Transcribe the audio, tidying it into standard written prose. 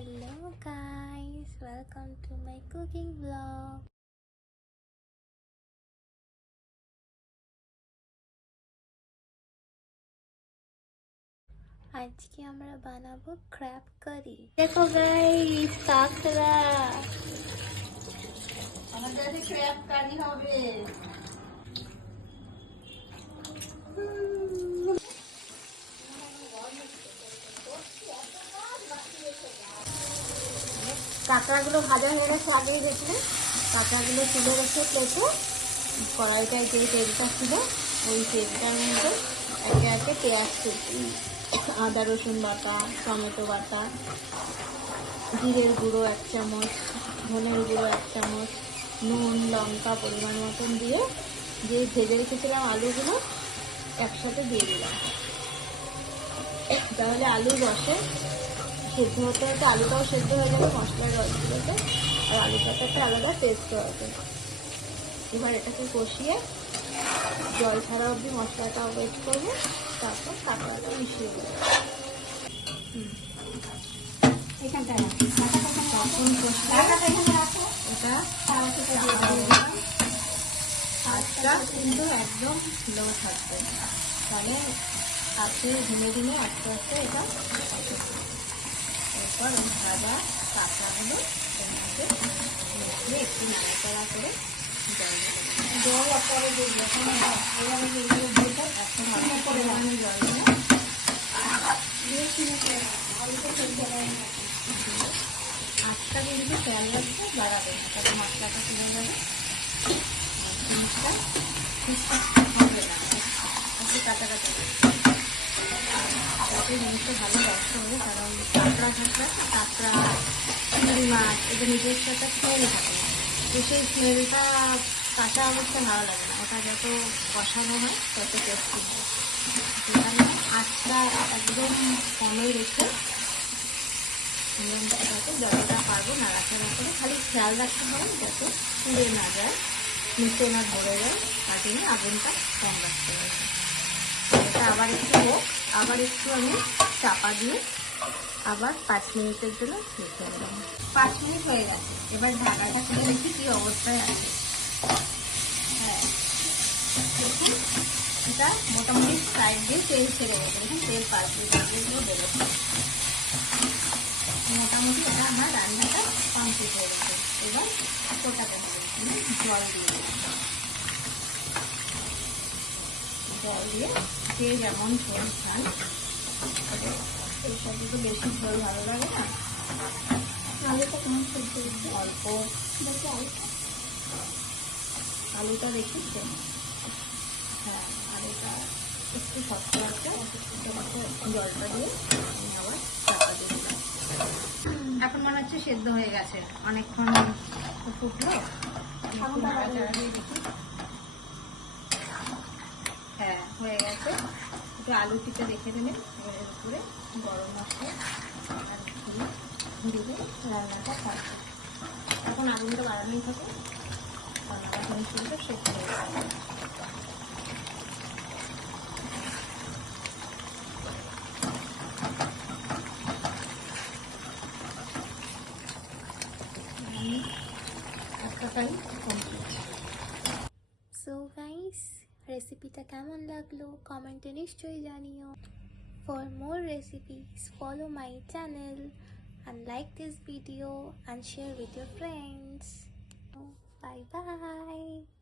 Hello guys, welcome to my cooking vlog. আজকে আমরা বানাবো ক্র্যাব কারি। দেখো গাইস, কাঁকড়া আমাদের আজকে ক্র্যাব কারি হবে। কাঁকড়াগুলো ভাজা হয়ে গেছে, আগেই দেখলে কাঁকড়াগুলো তুলে রেখে প্লেটে কড়াইটায় যে তেলটা ছিল ওই তেলটার মধ্যে একে একে পেঁয়াজ কুচি, আদা রসুন বাটা, টমেটো বাটা, জিরের গুঁড়ো 1 চামচ, ধনের গুঁড়ো 1 চামচ, নুন লঙ্কা পরিমাণ মতন দিয়ে যে ভেজে রেখেছিলাম আলুগুলো একসাথে দিয়ে দিলাম। তাহলে আলুর রসে সেদ্ধ হতে হতে আলুটাও সেদ্ধ হয়ে যাবে মশলার রসগুলোতে, আর আলুটাতে একটা আলাদা টেস্ট হবে। এবার এটাকে কষিয়ে জল ছাড়া অবধি মশলাটা ওয়েট করবো, তারপর কাঁকড়াটা মিশিয়ে দেবো। আঁচটা কিন্তু একদম লো থাকবে, তাহলে আস্তে ধীরে ধীরে আস্তে আস্তে এটা এরপর ভাজা কাঁকড়াগুলো মিশিয়ে একটু নাড়াচাড়া করে জল পরে দিয়ে আঁচটা কিন্তু খেয়াল রাখতে বাড়াবে না, তাহলে মশলাটা তুলে যাবে, জিনিসটা ঠিকঠাক হবে না, একটু কাঁচা কাঁচা যাতে জিনিসটা ভালো রস হবে। কারণ কাঁকড়া চিংড়ি মাছ এদের নিজস্ব একটা স্মেল থাকে, তো সেই স্মেলটা কাঁচা অবস্থায় ভালো লাগে না, ওটা যত কষানো হয় তত টেস্টি হয়। সেখানে আঁচটা একদম কমে রেখে সেটাকে যতটা পারবো নাড়াচাড়া করে খালি খেয়াল রাখতে হবে যাতে পুড়ে না যায়, নিচে না ধরে যায়, তার জন্য আগুনটা কম রাখতে হবে। এটা আবার একটু হোক, আবার একটু আমি চাপা দিয়ে আবার 5 মিনিটের জন্য রেখে দিলাম। 5 মিনিট হয়ে গেছে, এবার ঢাকাটা খুলে দেখি কি অবস্থায় আছে। হ্যাঁ দেখুন, এটা মোটামুটি সাইড দিয়ে তেল ছেড়ে গেছে, দেখুন তেল পাশ দিয়ে বেরোচ্ছে, মোটামুটি এটা আমার রান্নাটা কমপ্লিট হয়ে গেছে। এবার ফোটাতে হবে, জল দিয়ে যে যেমন ঝোল খান, এই সাথে তো বেশি ঝোল ভালো লাগে না, আলুটা কেমন সেদ্ধ হচ্ছে অল্প আলুটা দেখিচ্ছে। হ্যাঁ আলুটা একটু শক্ত আছে, জলটা দিয়ে আমি আবার চাপা দিয়ে দিলাম। এখন মনে হচ্ছে সেদ্ধ হয়ে গেছে, অনেকক্ষণ ফুটলো, দেখি। হ্যাঁ হয়ে গেছে, একটু আলু টিপে রেখে দিলেন, এর উপরে গরম মশলা আর দিলে রান্নাটা থাকবে। এখন আগুনটা বাড়ানোই থাকে, রান্নাটা জিনিসগুলো সেদ্ধ হয়ে যাবে। সো গাইস, রেসিপিটা কেমন লাগলো কমেন্টে নিশ্চয়ই জানিও। For more recipes, follow my channel and like this video and share with your friends. Bye bye.